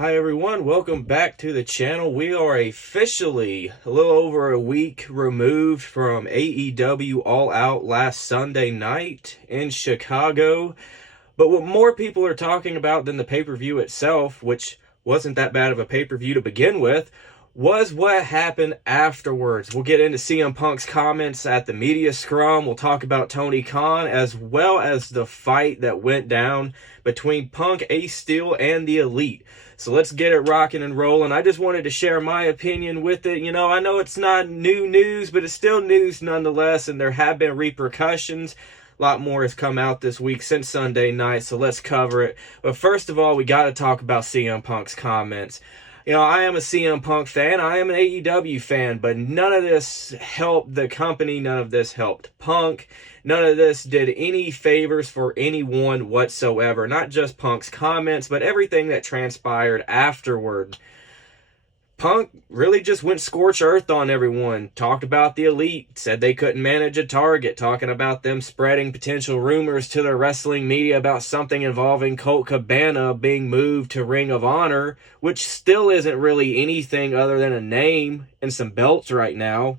Hi everyone, welcome back to the channel. We are officially a little over a week removed from AEW All Out last Sunday night in Chicago. But what more people are talking about than the pay-per-view itself, which wasn't that bad of a pay-per-view to begin with, was what happened afterwards. We'll get into CM Punk's comments at the media scrum. We'll talk about Tony Khan, as well as the fight that went down between Punk, Ace Steel, and the Elite. So let's get it rocking and rolling. I just wanted to share my opinion with it. I know it's not new news, but it's still news nonetheless, and there have been repercussions. A lot more has come out this week since Sunday night, so let's cover it. But first of all, we got to talk about CM Punk's comments. I am a CM Punk fan. I am an AEW fan, but none of this helped the company. None of this helped Punk. None of this did any favors for anyone whatsoever. Not just Punk's comments, but everything that transpired afterward. Punk really just went scorched earth on everyone. Talked about the Elite. Said they couldn't manage a target. Talking about them spreading potential rumors to the wrestling media about something involving Colt Cabana being moved to Ring of Honor, which still isn't really anything other than a name and some belts right now.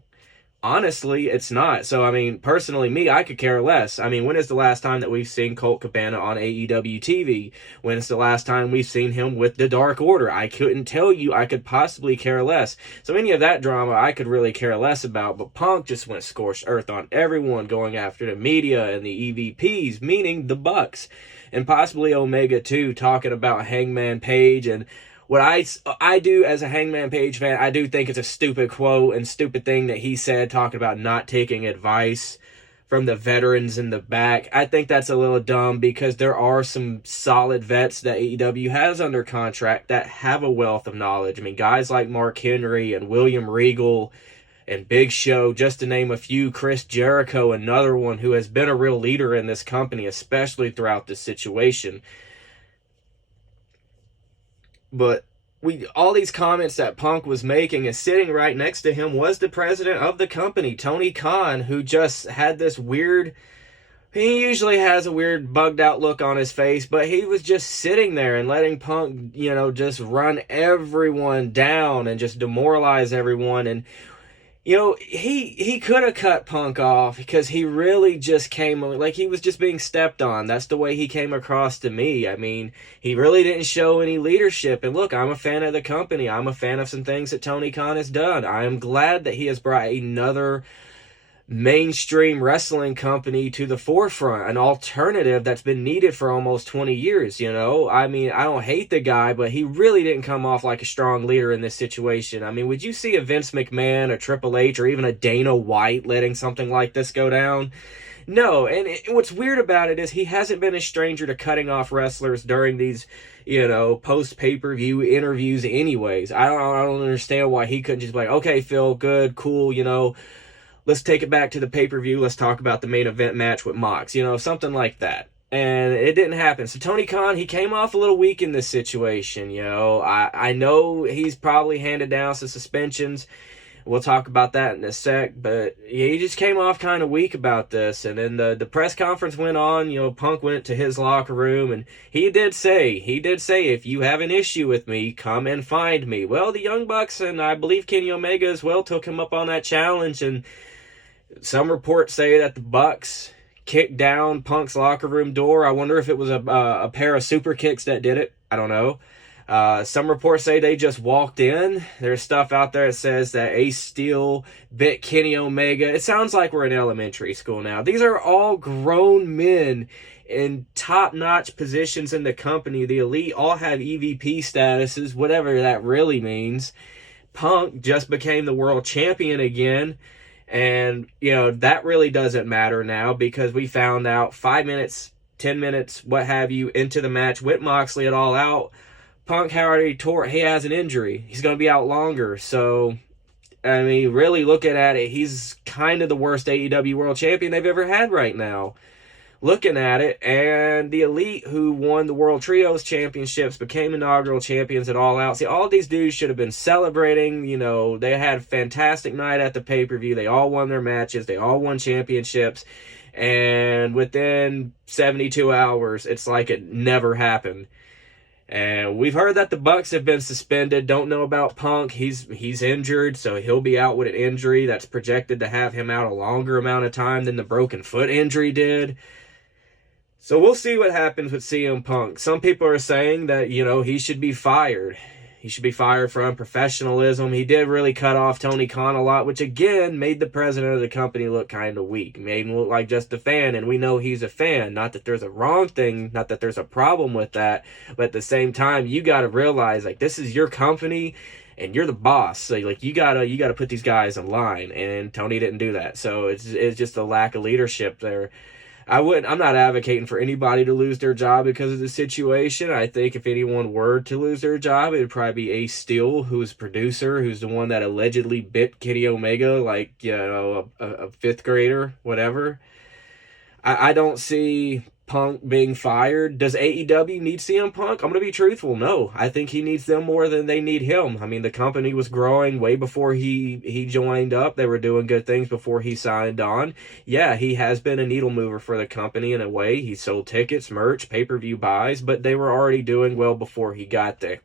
Honestly, it's not. So, personally, I could care less. When is the last time that we've seen Colt Cabana on AEW TV? When is the last time we've seen him with the Dark Order? I couldn't tell you. I could possibly care less. So any of that drama, I could really care less about. But Punk just went scorched earth on everyone, going after the media and the EVPs, meaning the Bucks. And possibly Omega too, talking about Hangman Page. And what I do as a Hangman Page fan, I do think it's a stupid quote and stupid thing that he said, talking about not taking advice from the veterans in the back. I think that's a little dumb because there are some solid vets that AEW has under contract that have a wealth of knowledge. Guys like Mark Henry and William Regal and Big Show, just to name a few. Chris Jericho, another one who has been a real leader in this company, especially throughout this situation. But all these comments that Punk was making, and sitting right next to him was the president of the company, Tony Khan, who just had this weird, he usually has a weird bugged out look on his face, but he was just sitting there and letting Punk, just run everyone down and just demoralize everyone. And he could have cut Punk off because he really just came like he was just being stepped on. That's the way he came across to me. He really didn't show any leadership. And look, I'm a fan of the company. I'm a fan of some things that Tony Khan has done. I am glad that he has brought another mainstream wrestling company to the forefront, an alternative that's been needed for almost 20 years. I don't hate the guy, but he really didn't come off like a strong leader in this situation. Would you see a Vince McMahon, a Triple H, or even a Dana White letting something like this go down? No. And what's weird about it is he hasn't been a stranger to cutting off wrestlers during these post pay-per-view interviews anyways. I don't understand why he couldn't just be like, okay, Phil, good, cool, let's take it back to the pay-per-view. Let's talk about the main event match with Mox, something like that. And it didn't happen. So Tony Khan, he came off a little weak in this situation. I know he's probably handed down some suspensions. We'll talk about that in a sec. But he just came off kind of weak about this. And then the press conference went on. Punk went to his locker room, and he did say, if you have an issue with me, come and find me. Well, the Young Bucks and I believe Kenny Omega as well took him up on that challenge, and some reports say that the Bucks kicked down Punk's locker room door. I wonder if it was a pair of super kicks that did it. I don't know. Some reports say they just walked in. There's stuff out there that says that Ace Steel bit Kenny Omega. It sounds like we're in elementary school now. These are all grown men in top-notch positions in the company. The Elite all have EVP statuses, whatever that really means. Punk just became the world champion again. And, that really doesn't matter now because we found out 5 minutes, 10 minutes, what have you, into the match with Moxley at All Out, Punk already he has an injury. He's going to be out longer. So, really looking at it, he's kind of the worst AEW World Champion they've ever had right now. Looking at it, and the Elite, who won the World Trios Championships, became inaugural champions at All Out. See, all these dudes should have been celebrating. They had a fantastic night at the pay-per-view. They all won their matches. They all won championships. And within 72 hours, it's like it never happened. And we've heard that the Bucks have been suspended. Don't know about Punk. He's injured, so he'll be out with an injury that's projected to have him out a longer amount of time than the broken foot injury did. So we'll see what happens with CM Punk. Some people are saying that, he should be fired. He should be fired for unprofessionalism. He did really cut off Tony Khan a lot, which again made the president of the company look kind of weak. Made him look like just a fan, and we know he's a fan. Not that there's a wrong thing, not that there's a problem with that, but at the same time, you got to realize, like, this is your company, and you're the boss. So, like, you gotta put these guys in line, and Tony didn't do that. So it's just a lack of leadership there. I'm not advocating for anybody to lose their job because of the situation. I think if anyone were to lose their job, it would probably be Ace Steel, who's producer, who's the one that allegedly bit Kenny Omega like, a fifth grader, whatever. I don't see Punk being fired. Does AEW need CM Punk? I'm going to be truthful. No. I think he needs them more than they need him. I mean, the company was growing way before he joined up. They were doing good things before he signed on. Yeah, he has been a needle mover for the company in a way. He sold tickets, merch, pay-per-view buys, but they were already doing well before he got there.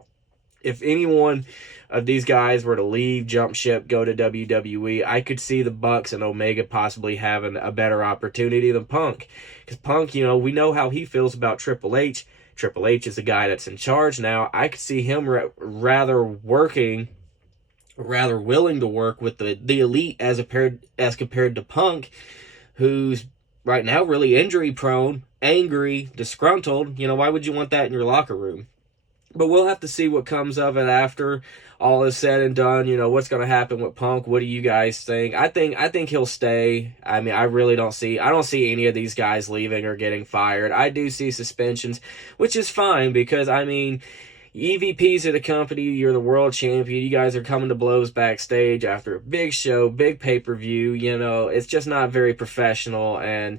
If anyone of these guys were to leave, jump ship, go to WWE, I could see the Bucks and Omega possibly having a better opportunity than Punk. Because Punk, we know how he feels about Triple H. Triple H is the guy that's in charge now. I could see him rather willing to work with the elite as compared to Punk, who's right now really injury prone, angry, disgruntled. Why would you want that in your locker room? But we'll have to see what comes of it after all is said and done. What's going to happen with Punk? What do you guys think? I think he'll stay. I mean, I don't see any of these guys leaving or getting fired. I do see suspensions, which is fine because, I mean, EVPs of the company, you're the world champion, you guys are coming to blows backstage after a big show, big pay-per-view, it's just not very professional, and,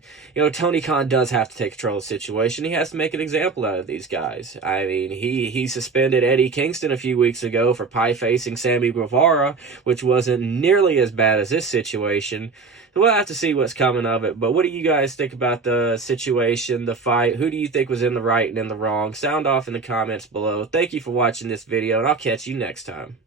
Tony Khan does have to take control of the situation. He has to make an example out of these guys. I mean, he suspended Eddie Kingston a few weeks ago for pie-facing Sammy Guevara, which wasn't nearly as bad as this situation. We'll have to see what's coming of it. But what do you guys think about the situation, the fight? Who do you think was in the right and in the wrong? Sound off in the comments below. Thank you for watching this video, and I'll catch you next time.